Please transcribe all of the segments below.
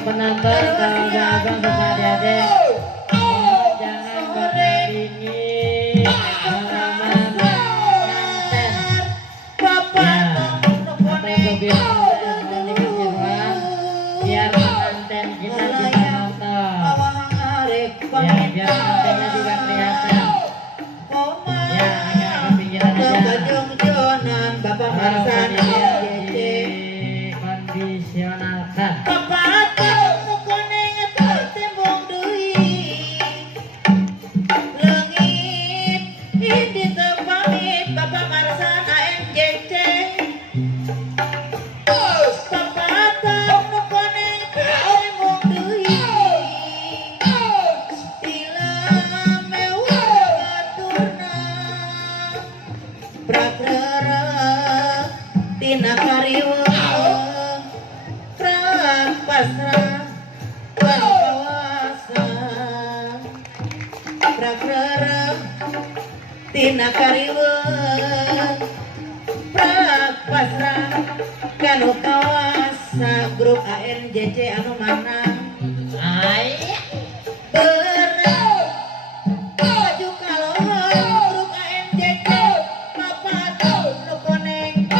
penonton kalau udah abang suka adik-adik jangan berdingin halaman manten ya biar manten kita bisa nonton ya biar mantennya juga kelihatan ya agak kepikiran aja Bapak Marsan kondisionalkan Tina Kariwa Prapasra Panawasa Prakrara Tina Kariwa Prapasra Kanu Kawasa Grup ANJC anu manang ay maju kalohon Grup ANJC Papatuh nu koneng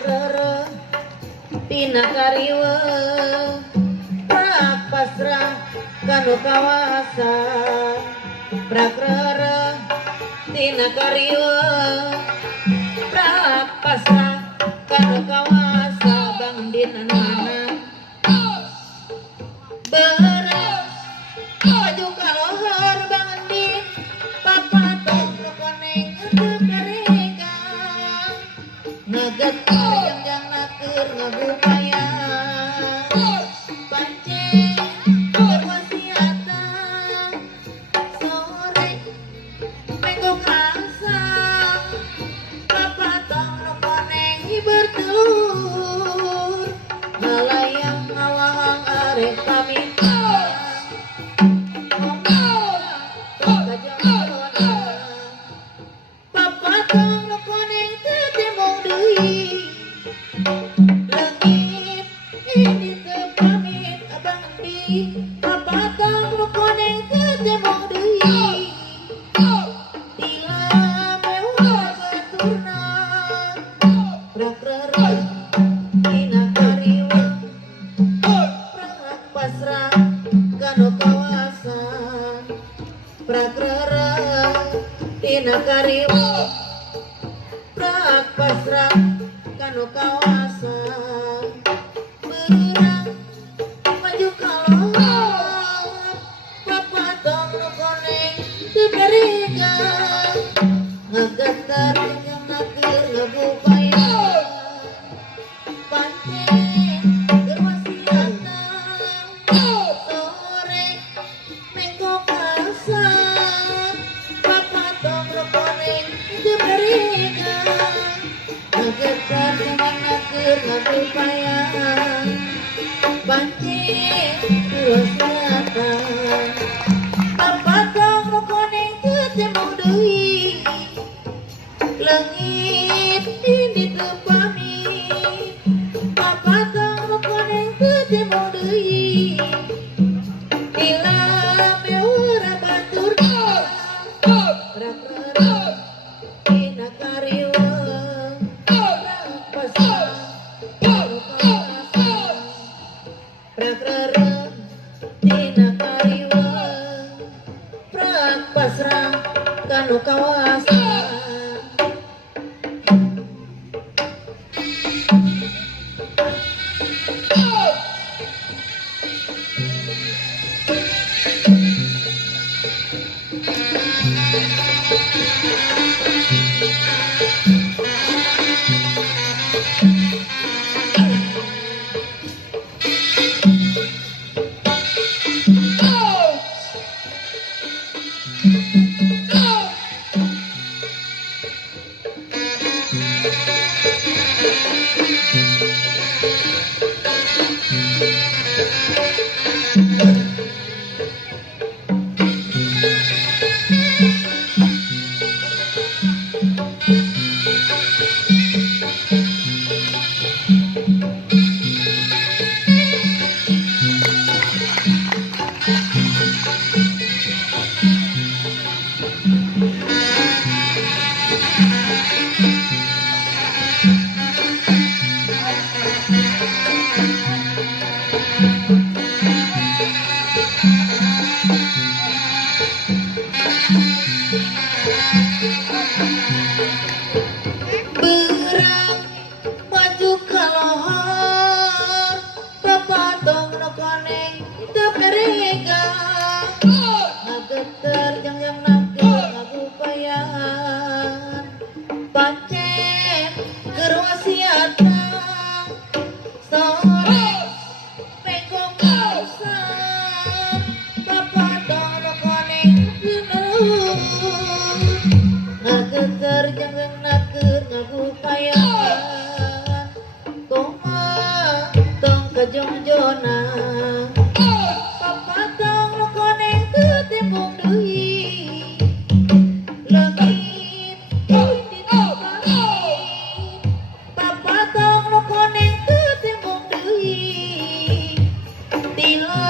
prakrara tina kariwa prak pasrah kanu kawasan prakrara tina kariwa prak pasrah kanu kawasa Bang Din anu anak beres maju kalohor Bang Din papatok nu koneng teu karegang ngagetar jangjang nakeur ngagupaya pancen berwasiatan sore minggu kerasa papatok nu koneng bertur malayang ngawahang arek pamitan papatong nu koneng teu temong deui leungit ini teu pamit abang di papatong nu koneng teu temong deui tila mewah baturna prakrara tina kariwa prak pasrah kanu kawasan prakrara tina kariwa prak pasrah kanu kawasan beurang maju kalohor papatong nu koneng teu karegang ngagetar jeung nakeur ngagupaya pancen berwasiatan sore minggu kasar papatong nu koneng teu karegang ngagetar jeung nakeur ngagupaya pancen berwasiatan papatong nu koneng teu temong deui leungit ini teu pamit papatong nu koneng teu temong deui tila mewara baturna prakrara tina kariwa prak pasrah kanu kawasan prakrara tina kariwa prak pasrah kanu kawasan beurang maju kalohor papatong nu koneng teu karegang ngageter jangjang nakeur ngagupayan pancen keur wasiatan sore minggu kausan papatong nu koneng teu ngageter jangjang nakeur ngagupayan kumaha tong kajongjona papatong nu koneng teu temong deui leungit ini teu pamit papatong nu koneng teu temong deui tila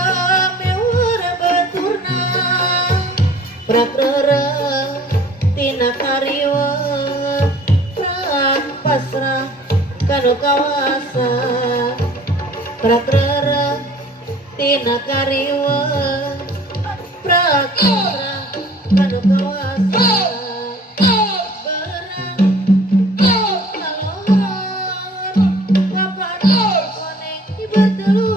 mewara baturna prakrara tina kariwa prak pasrah kanu kawasa prakrara tina kariwa prakrara kanu kawasa berang kalor kapan koneng ibetelu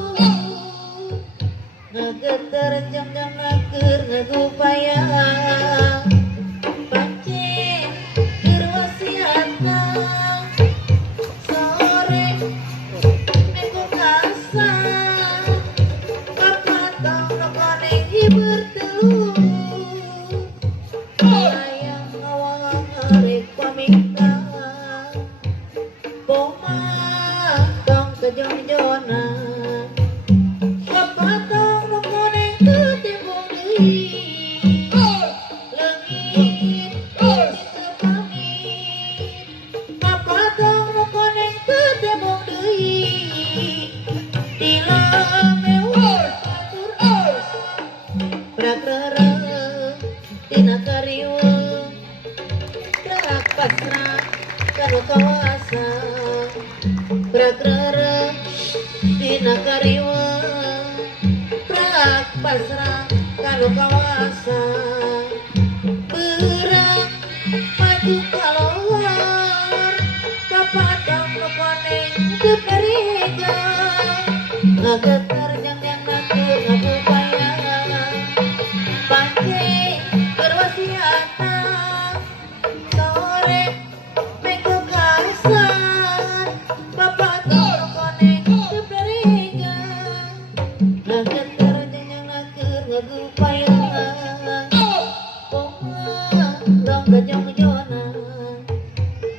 ngageter jam-jam laker ngagupaya pancen gerwasiata sore minggu kasa kapatang koneng ibertelu sayang ngawang arek pamingka poma tong kejong-jona kapatang koneng ketimbung deui leungit disepamit kapatang koneng ketimbung deui dilamewah atur prakrara tina kariwa prak pasrah kanu kawasa prakrara tina kariwa prak pasrah kanu kawasa berang maju kalawar kapatang koneng teu karega ngageter yang nakur ngabupaya pancen berwasiata sore minggu kasar kapatang koneng teu karega ngageter yang nakur ngabupaya dong kejong-jona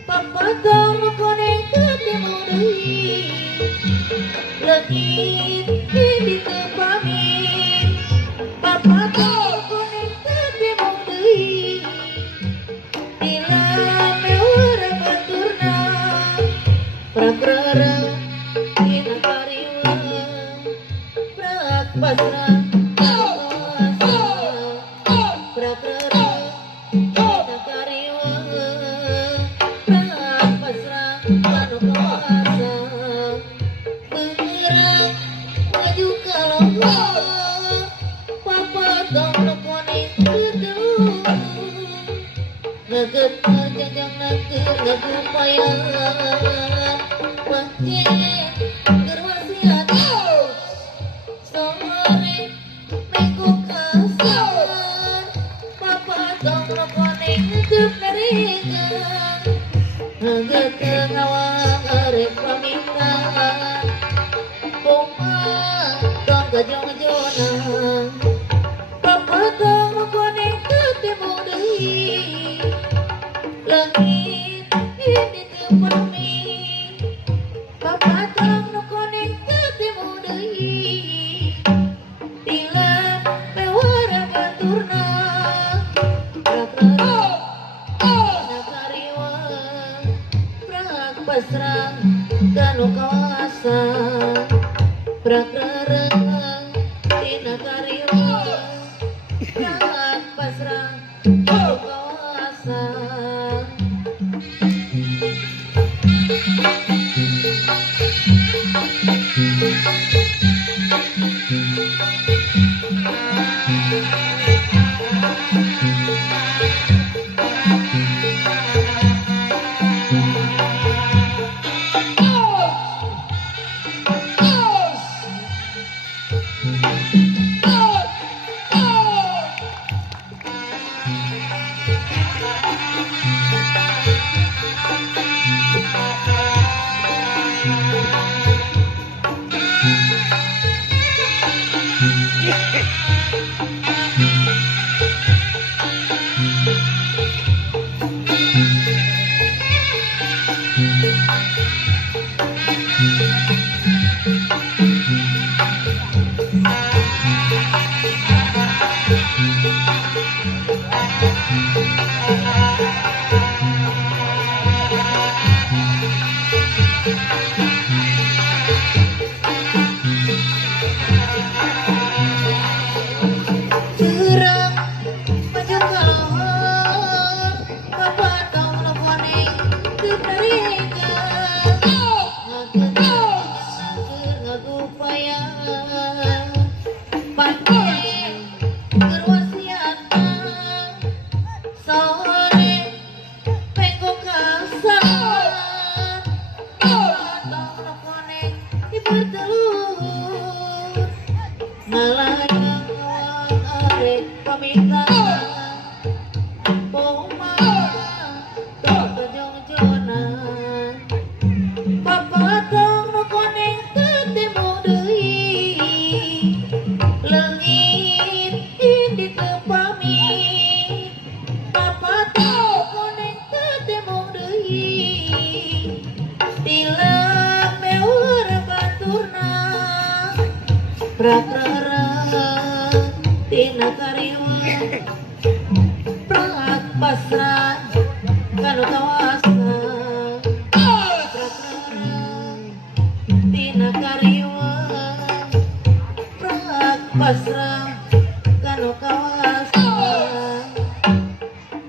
papatang koneng ketemu deui leungit di teu pamit papatang koneng ketemu deui dilamewara baturna prakrara tina kariwa prak pasrah kawasa prakrara tina kariwa prak pasrah kanu kawasa berang maju kalawar papatang koneng ketelu ngageter jajang naker ngagupaya pancen gerwasiata sore minggu kasar papatang koneng teu karega ngageter ngawang arek pamingka poma tong kejong-jona papatang koneng ketemu deui leungit di teu pamit papatang koneng ketemu deui dilamewara baturna prakrara tina kariwa prak pasrah kanu kawasa prakrara tina kariwa prak pasrah kanu kawasa Tina kariwa prak pasrah kanu kawasan tina kariwa prak pasrah kanu kawasan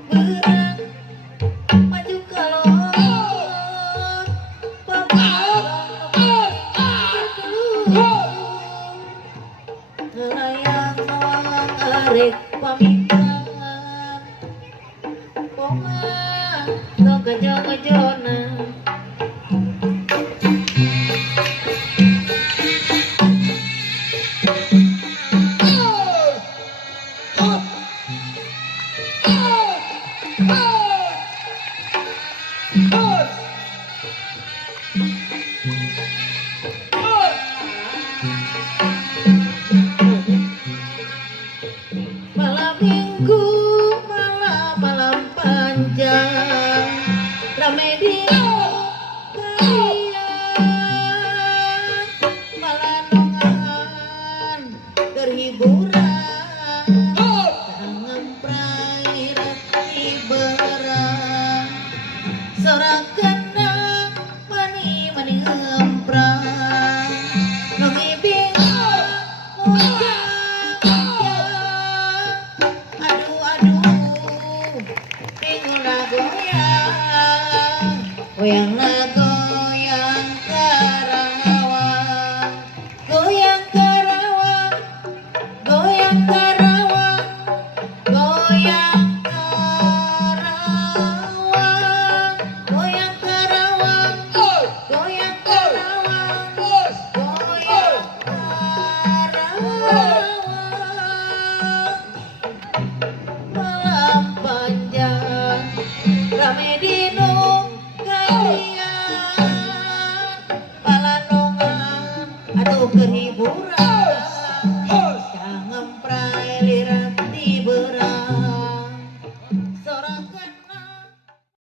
berang maju kalor papalang layang mawang arek pamitan koma no kejo-kejona malam minggu malam panjang rame di kalian malanongan terhiburan kangen prairat ibaran seorang kenang mani emprang nongi bingung goyang na goyang karawang goyang karawang goyang karawang goyang karawang goyang karawang goyang karawang goyang karawang malam panjang rame dino palanongan atau kehiburan kangen prairat